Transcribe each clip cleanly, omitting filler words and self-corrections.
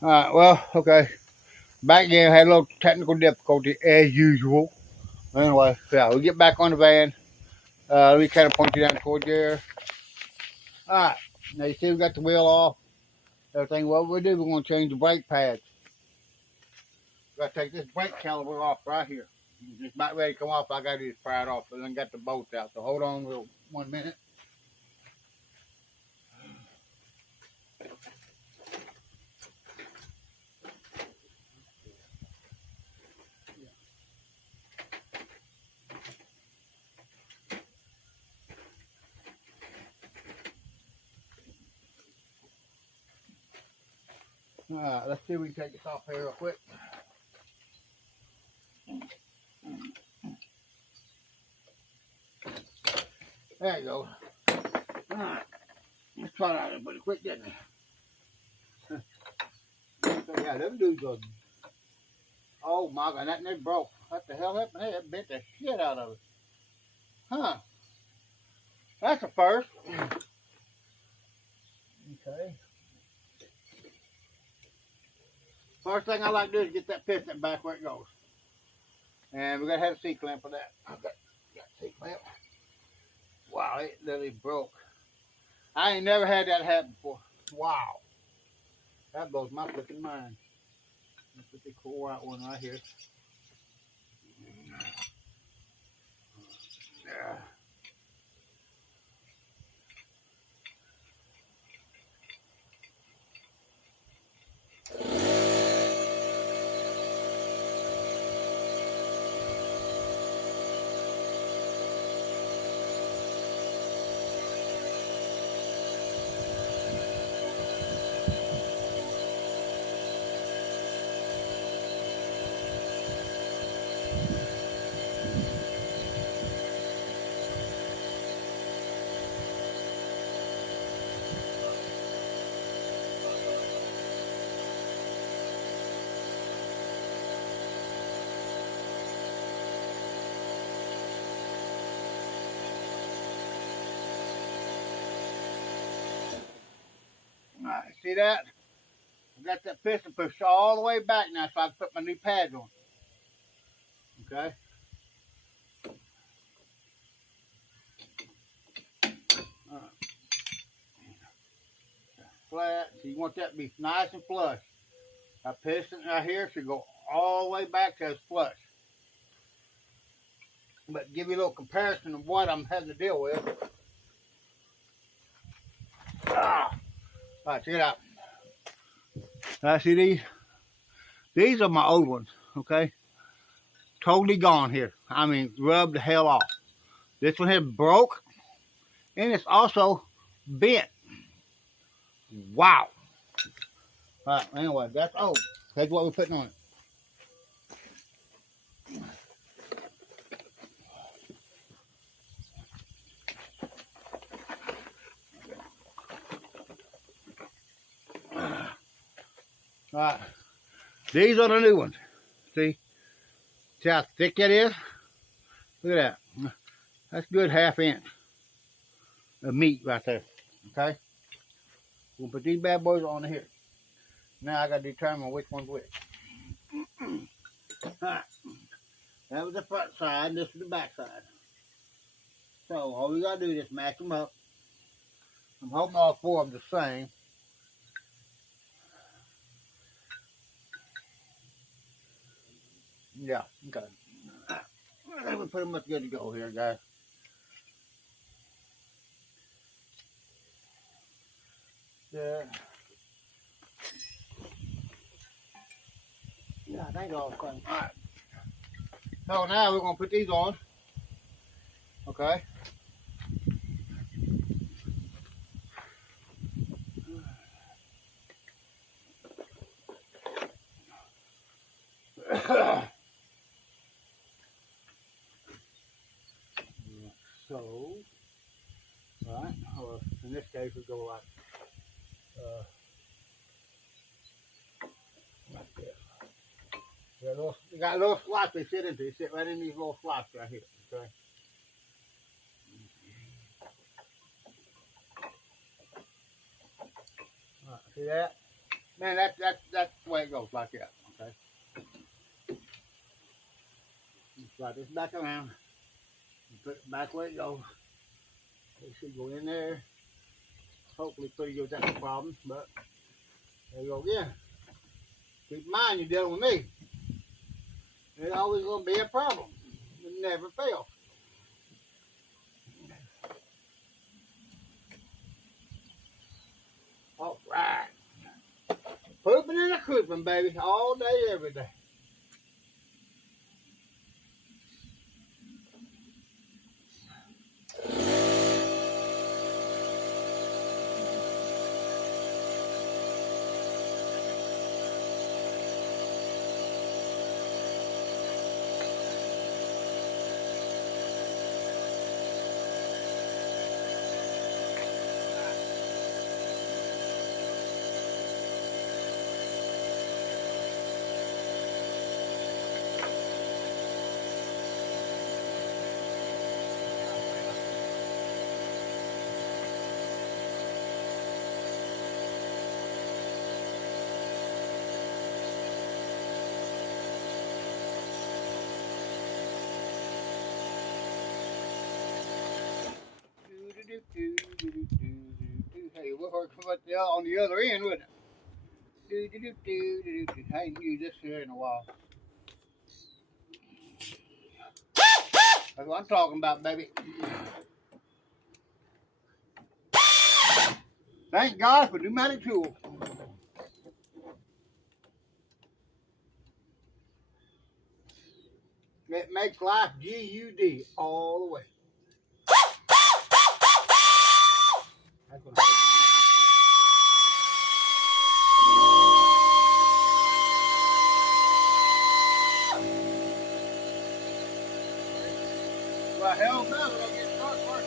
Well, okay. Back again, had a little technical difficulty as usual. Anyway, yeah, we get back on the van. Let me kind of point you down toward there. Alright, now you see we got the wheel off. Everything, what we do, we're going to change the brake pads. We got to take this brake caliper off right here. It's about ready to come off. I got to just pry it off. So then got the bolts out. So hold on 1 minute. Alright, let's see if we can take this off here real quick. There you go. Alright, let's try that out pretty quick, didn't it? So yeah, them dudes are, oh my god, that neck broke. What the hell happened there? That bent the shit out of it. Huh. That's a first. Okay. First thing I like to do is get that piston back where it goes. And we gotta have a C-clamp for that. I've got C-clamp. Wow, it literally broke. I ain't never had that happen before. Wow. That blows my freaking mind. That's a pretty cool white one right here. Yeah. All right, see that? I got that piston pushed all the way back now so I can put my new pads on. Okay? All right. Flat. So you want that to be nice and flush. That piston right here should go all the way back to it's flush. But give you a little comparison of what I'm having to deal with. Ah. All right, check it out. See these? These are my old ones, okay? Totally gone here. I mean, rubbed the hell off. This one here broke, and it's also bent. Wow. All right, anyway, that's old. That's what we're putting on it. All right, these are the new ones. See how thick that is? Look at that. That's a good half-inch of meat right there. Okay? We'll put these bad boys on here. Now I got to determine which one's which. All right. That was the front side, this is the back side. So all we got to do is match them up. I'm hoping all four of them the same. Yeah, okay. I think we're pretty much good to go here, guys. Yeah. Yeah, I think all fine. All right. So now we're going to put these on. Okay. So, right, or in this case we go like this. You got a little slots they sit into. They sit right in these little slots right here. Okay. All right, see that? Man, that's the way it goes like that. Okay. Slide this back around. Put it back where it goes. It should go in there. Hopefully pretty good, that's no problem. But there you go again. Keep in mind you're dealing with me. There's always gonna be a problem. It never fails. All right. Pooping and a cooping, baby, all day, every day. Hey, we'll work on the other end, wouldn't it? I ain't used this here in a while. That's what I'm talking about, baby. Thank God for pneumatic tools. It makes life G-U-D all the way. That's what well, hell no, we're going to get started first.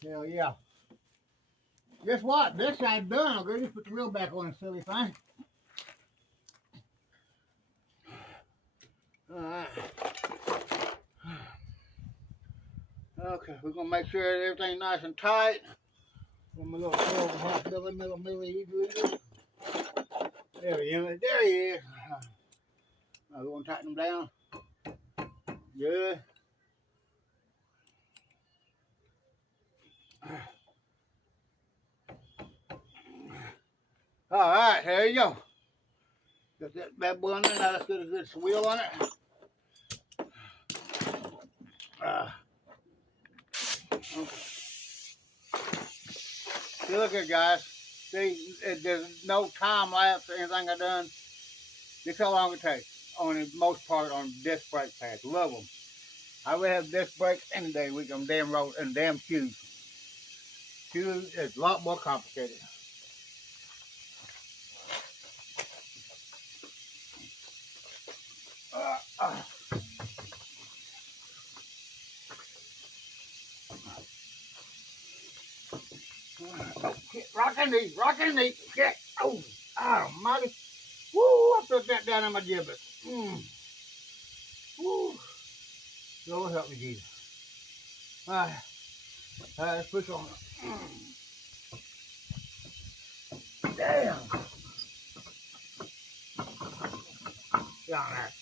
Hell yeah. Guess what? This side's done. I'm going to put the wheel back on, silly thing. Alright. Okay, we're going to make sure everything's nice and tight. From a little 12.5 millimeter. There he is. There he is. Now we're going to tighten them down. Good. All right, there you go. Got that bad boy on there. Now let's get a good wheel on it. Okay. See, look here, guys. See, there's no time lapse or anything I done. This how long it takes on the most part on disc brake pads. Love them. I would have disc brakes any day with them damn road and damn shoes. Shoes is a lot more complicated. Rocking these, shit. Oh, almighty. Woo, I put that down on my gibbet. Woo. Lord help me, Jesus. All right, let's push on. Damn. Down there.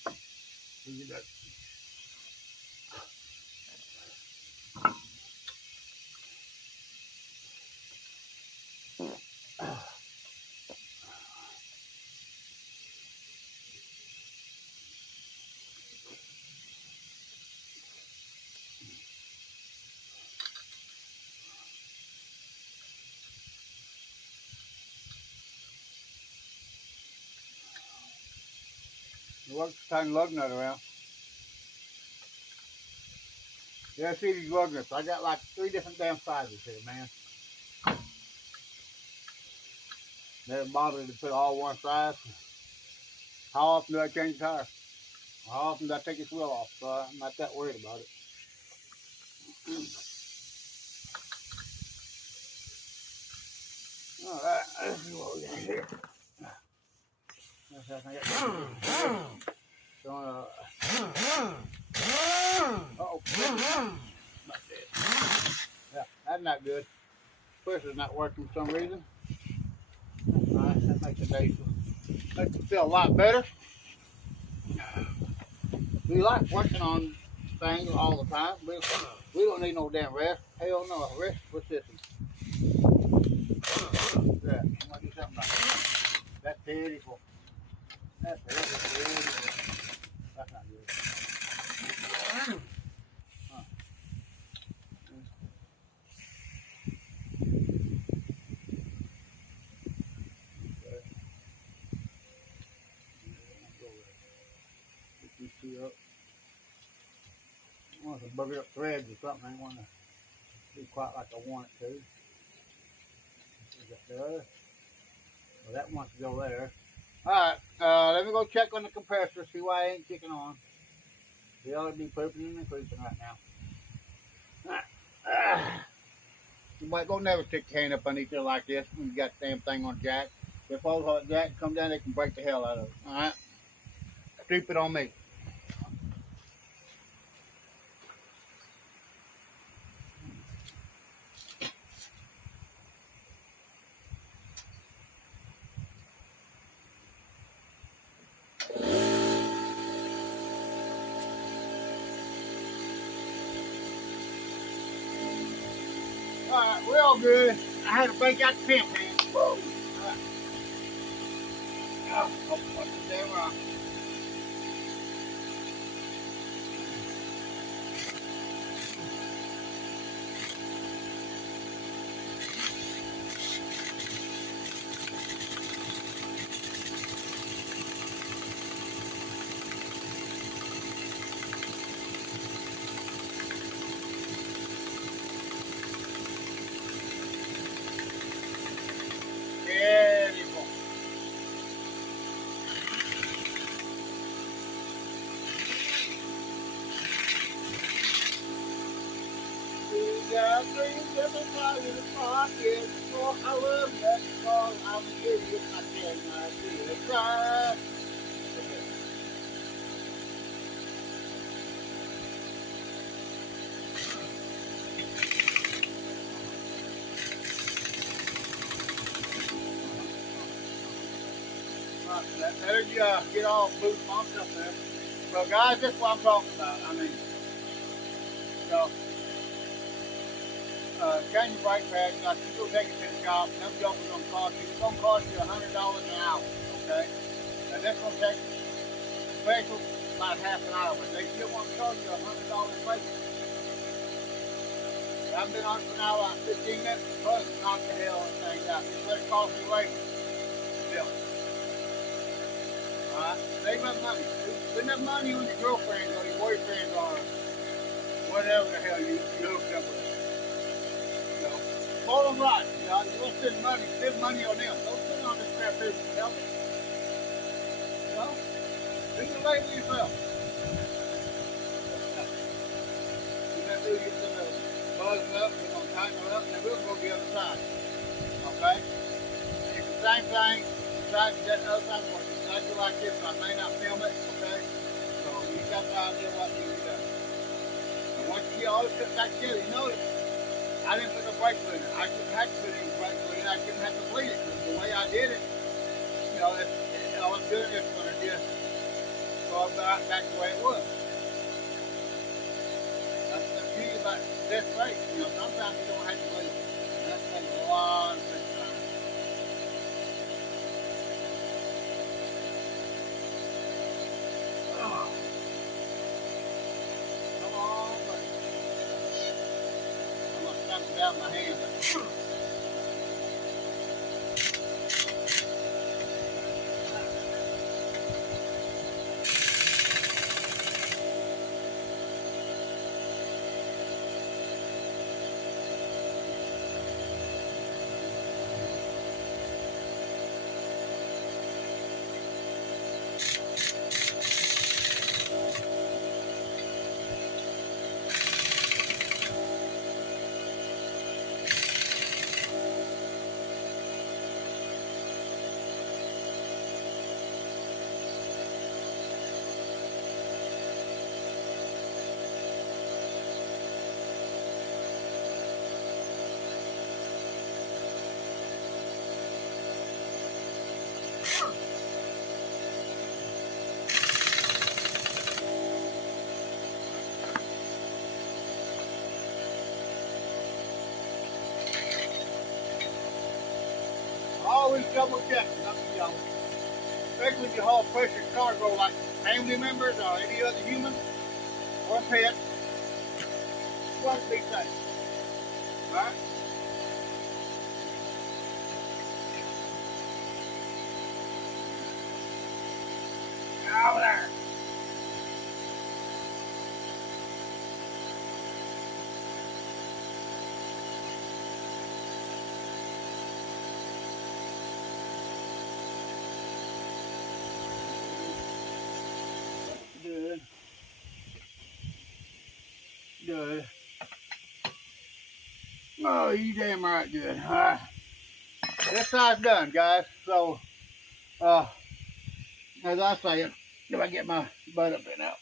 It works to turn lug nut around. Yeah, see these lug nuts. I got like 3 different damn sizes here, man. Never bothered to put all one size. How often do I change the tire? How often do I take its wheel off? So I'm not that worried about it. All right, let's see what we got here. Uh-oh. Yeah, that's not good. Push is not working for some reason. That's nice. That makes the day feel a lot better. We like working on things all the time. We don't need no damn rest. Hell no. Rest for systems. Yeah, I'm gonna do something like that. That's pitiful. That's pitiful. That's not good. Huh. Get these 2 up. I want to bugger up threads or something. I ain't want to do quite like I want it to. Got the other. Well, that wants to go there. Alright, let me go check on the compressor, see why it ain't kicking on. They ought to be pooping and creeping right now. You might go never stick your hand up underneath there like this when you got the damn thing on jack. If all hot jack come down, they can break the hell out of it. Alright? Stupid on me. Alright, we're all good. I had to break out the pimp hand. Woo! Alright. Oh, what's the damn rock? Beautiful. We got 3 different cars in the pocket. Oh, I love that song. I'm an idiot. I cannot see it cry. There you get all boots on up there. But guys, that's what I'm talking about. I mean, so change your brake pads. Like you go take it to the shop. Them jokers gonna cost you. It's gonna cost you $100 an hour. Okay, and that's gonna take special about half an hour. But they still want to charge you $100 brake. I've been on for now about 15 minutes. Plus, knock the hell thing out. It's what it costs me later. Still. Alright? Save up money. Spend that money on your girlfriend or your boyfriend or whatever the hell you hooked up with. So, follow them right. You know, you don't spend money on them. Don't spend on this crap here for help. You know? Do your labor yourself. You got to do your buzzing up, we're going to tighten it up, and we'll go the other side. Okay? It's the same thing. Besides that other side, I do like this, but I may not film it. Okay? So you got the idea what needs to be done. And once you get all this cut back together, you notice I didn't put the brake fluid in. I couldn't have to put any brake fluid in. I couldn't have to bleed it. Because the way I did it, you know, I was doing this going to just go back the way it was. That's the beauty about this race. You know, sometimes you don't have to bleed it. And that takes a lot of time. Oh. Come on, buddy. I'm going to suck it down my hand. double check. You know, especially if you haul precious cargo like family members or any other human or pet. One big thing. Right? Over there. Good. Good. Oh, you damn right good. All right. This side's done, guys. So, as I say, if I get my butt up there now,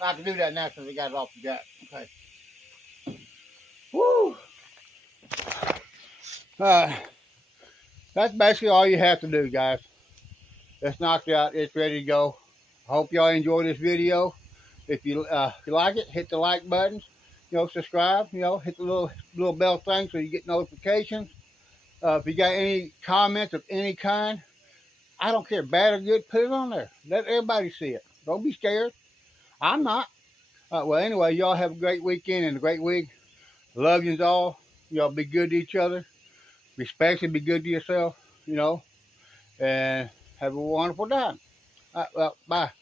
I can do that now since I got it off the jack. Okay. Woo! That's basically all you have to do, guys. It's knocked out. It's ready to go. I hope y'all enjoy this video. If you like it, hit the like buttons. You know, subscribe. You know, hit the little bell thing so you get notifications. If you got any comments of any kind, I don't care, bad or good, put it on there. Let everybody see it. Don't be scared. I'm not. Well, anyway, y'all have a great weekend and a great week. Love yous all. Y'all be good to each other. Respect and be good to yourself, you know. And have a wonderful time. Well, bye.